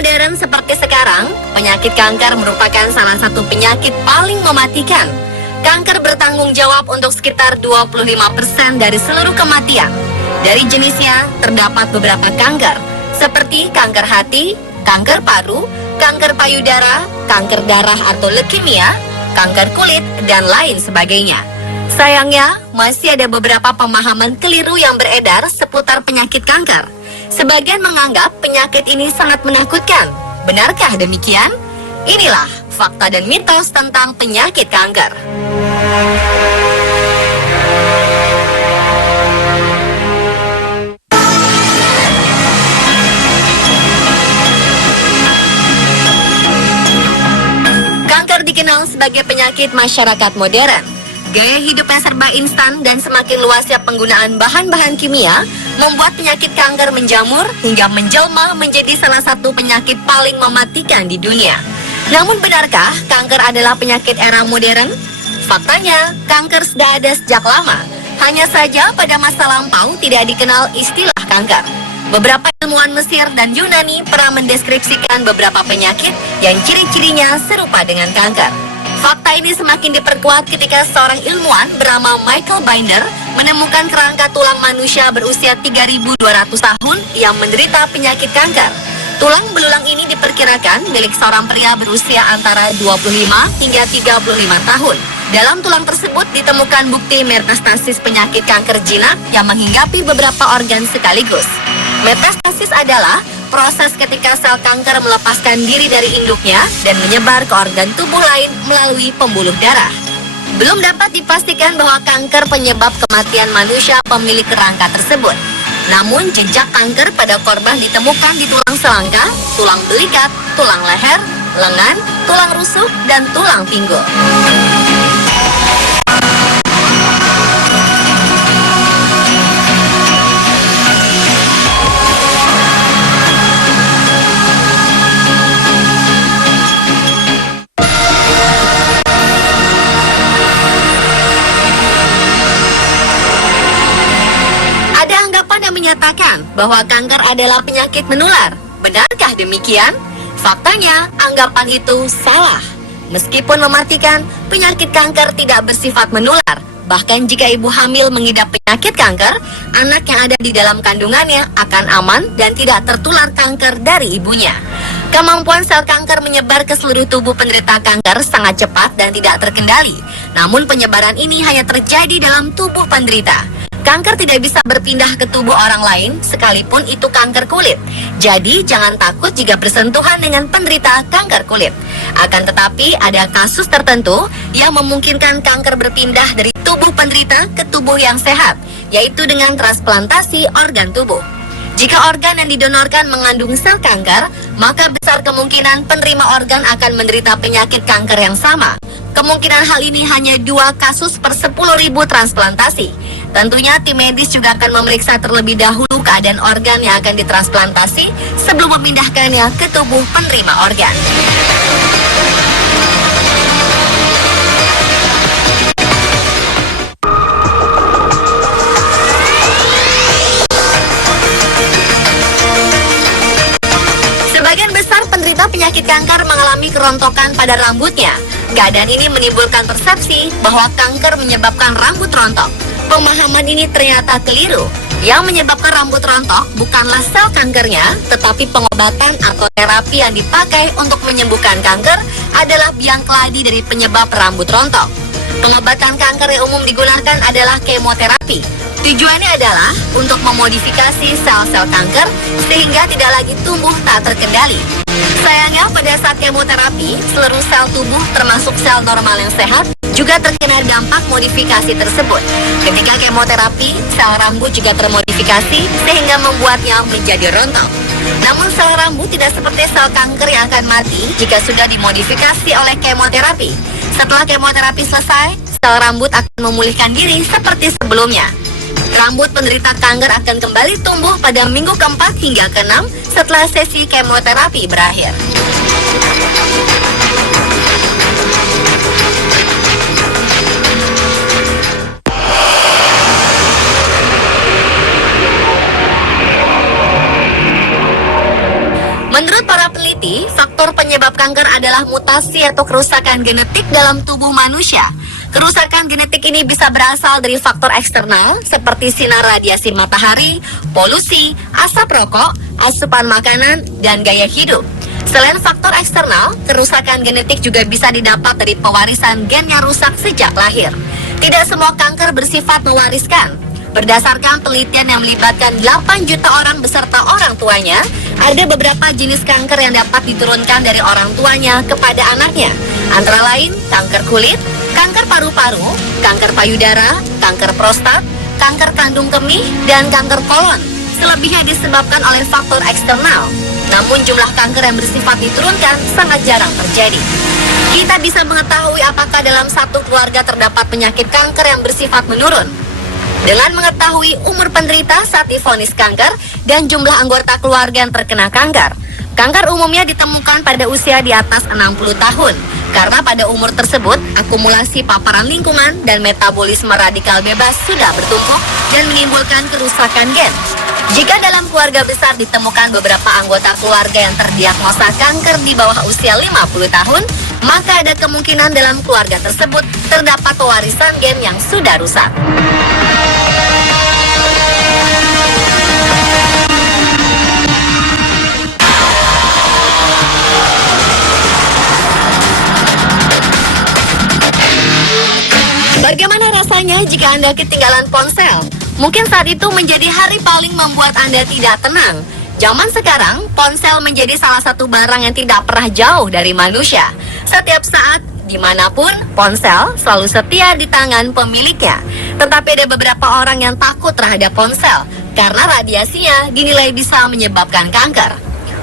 modern seperti sekarang, penyakit kanker merupakan salah satu penyakit paling mematikan. Kanker bertanggung jawab untuk sekitar 25% dari seluruh kematian. Dari jenisnya, terdapat beberapa kanker, seperti kanker hati, kanker paru, kanker payudara, kanker darah atau leukemia, kanker kulit, dan lain sebagainya. Sayangnya, masih ada beberapa pemahaman keliru yang beredar seputar penyakit kanker. Sebagian menganggap penyakit ini sangat menakutkan. Benarkah demikian? Inilah fakta dan mitos tentang penyakit kanker. Kanker dikenal sebagai penyakit masyarakat modern. Gaya hidup yang serba instan dan semakin luasnya penggunaan bahan-bahan kimia membuat penyakit kanker menjamur hingga menjelma menjadi salah satu penyakit paling mematikan di dunia. Namun benarkah kanker adalah penyakit era modern? Faktanya, kanker sudah ada sejak lama. Hanya saja pada masa lampau tidak dikenal istilah kanker. Beberapa ilmuwan Mesir dan Yunani pernah mendeskripsikan beberapa penyakit yang ciri-cirinya serupa dengan kanker. Fakta ini semakin diperkuat ketika seorang ilmuwan bernama Michael Binder menemukan kerangka tulang manusia berusia 3.200 tahun yang menderita penyakit kanker. Tulang belulang ini diperkirakan milik seorang pria berusia antara 25 hingga 35 tahun. Dalam tulang tersebut ditemukan bukti metastasis penyakit kanker jinak yang menghinggapi beberapa organ sekaligus. Metastasis adalah proses ketika sel kanker melepaskan diri dari induknya dan menyebar ke organ tubuh lain melalui pembuluh darah. Belum dapat dipastikan bahwa kanker penyebab kematian manusia pemilik kerangka tersebut. Namun jejak kanker pada korban ditemukan di tulang selangka, tulang belikat, tulang leher, lengan, tulang rusuk, dan tulang pinggul. Menyatakan bahwa kanker adalah penyakit menular. Benarkah demikian? Faktanya, anggapan itu salah. Meskipun mematikan, penyakit kanker tidak bersifat menular. Bahkan jika ibu hamil mengidap penyakit kanker, anak yang ada di dalam kandungannya akan aman dan tidak tertular kanker dari ibunya. Kemampuan sel kanker menyebar ke seluruh tubuh penderita kanker sangat cepat dan tidak terkendali. Namun penyebaran ini hanya terjadi dalam tubuh penderita. Kanker tidak bisa berpindah ke tubuh orang lain, sekalipun itu kanker kulit. Jadi, jangan takut jika bersentuhan dengan penderita kanker kulit. Akan tetapi, ada kasus tertentu yang memungkinkan kanker berpindah dari tubuh penderita ke tubuh yang sehat, yaitu dengan transplantasi organ tubuh. Jika organ yang didonorkan mengandung sel kanker, maka besar kemungkinan penerima organ akan menderita penyakit kanker yang sama. Kemungkinan hal ini hanya 2 kasus per 10.000 transplantasi. Tentunya tim medis juga akan memeriksa terlebih dahulu keadaan organ yang akan ditransplantasi sebelum memindahkannya ke tubuh penerima organ. Sebagian besar penderita penyakit kanker mengalami kerontokan pada rambutnya. Keadaan ini menimbulkan persepsi bahwa kanker menyebabkan rambut rontok. Pemahaman ini ternyata keliru. Yang menyebabkan rambut rontok bukanlah sel kankernya, tetapi pengobatan atau terapi yang dipakai untuk menyembuhkan kanker adalah biang keladi dari penyebab rambut rontok. Pengobatan kanker yang umum digunakan adalah kemoterapi. Tujuannya adalah untuk memodifikasi sel-sel kanker sehingga tidak lagi tumbuh tak terkendali. Sayangnya pada saat kemoterapi, seluruh sel tubuh termasuk sel normal yang sehat juga terkena dampak modifikasi tersebut. Ketika kemoterapi, sel rambut juga termodifikasi sehingga membuatnya menjadi rontok. Namun sel rambut tidak seperti sel kanker yang akan mati jika sudah dimodifikasi oleh kemoterapi. Setelah kemoterapi selesai, sel rambut akan memulihkan diri seperti sebelumnya. Rambut penderita kanker akan kembali tumbuh pada minggu keempat hingga keenam setelah sesi kemoterapi berakhir. Menurut para peneliti kanker adalah mutasi atau kerusakan genetik dalam tubuh manusia. Kerusakan genetik ini bisa berasal dari faktor eksternal seperti sinar radiasi matahari, polusi, asap rokok, asupan makanan, dan gaya hidup. Selain faktor eksternal, kerusakan genetik juga bisa didapat dari pewarisan gen yang rusak sejak lahir. Tidak semua kanker bersifat mewariskan. Berdasarkan penelitian yang melibatkan 8 juta orang beserta orang tuanya, ada beberapa jenis kanker yang dapat diturunkan dari orang tuanya kepada anaknya. Antara lain, kanker kulit, kanker paru-paru, kanker payudara, kanker prostat, kanker kandung kemih, dan kanker kolon. Selebihnya disebabkan oleh faktor eksternal. Namun jumlah kanker yang bersifat diturunkan sangat jarang terjadi. Kita bisa mengetahui apakah dalam satu keluarga terdapat penyakit kanker yang bersifat menurun dengan mengetahui umur penderita saat divonis kanker dan jumlah anggota keluarga yang terkena kanker. Kanker umumnya ditemukan pada usia di atas 60 tahun, karena pada umur tersebut akumulasi paparan lingkungan dan metabolisme radikal bebas sudah bertumpuk dan menimbulkan kerusakan gen. Jika dalam keluarga besar ditemukan beberapa anggota keluarga yang terdiagnosa kanker di bawah usia 50 tahun, maka ada kemungkinan dalam keluarga tersebut terdapat pewarisan gen yang sudah rusak. Bagaimana rasanya jika Anda ketinggalan ponsel? Mungkin saat itu menjadi hari paling membuat Anda tidak tenang. Zaman sekarang, ponsel menjadi salah satu barang yang tidak pernah jauh dari manusia. Setiap saat, dimanapun, ponsel selalu setia di tangan pemiliknya. Tetapi ada beberapa orang yang takut terhadap ponsel, karena radiasinya dinilai bisa menyebabkan kanker.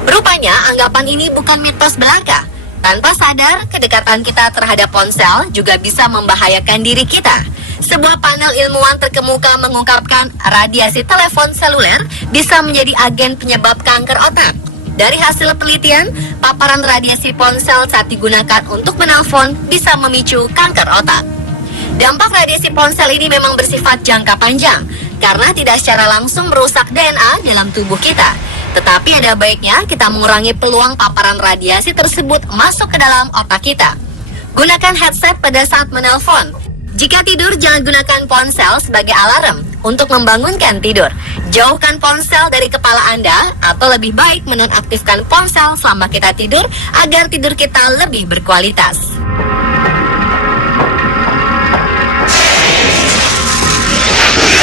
Rupanya, anggapan ini bukan mitos belaka. Tanpa sadar, kedekatan kita terhadap ponsel juga bisa membahayakan diri kita. Sebuah panel ilmuwan terkemuka mengungkapkan radiasi telepon seluler bisa menjadi agen penyebab kanker otak. Dari hasil penelitian, paparan radiasi ponsel saat digunakan untuk menelpon bisa memicu kanker otak. Dampak radiasi ponsel ini memang bersifat jangka panjang, karena tidak secara langsung merusak DNA dalam tubuh kita. Tetapi ada baiknya kita mengurangi peluang paparan radiasi tersebut masuk ke dalam otak kita. Gunakan headset pada saat menelpon. Jika tidur, jangan gunakan ponsel sebagai alarm untuk membangunkan tidur. Jauhkan ponsel dari kepala Anda, atau lebih baik menonaktifkan ponsel selama kita tidur agar tidur kita lebih berkualitas.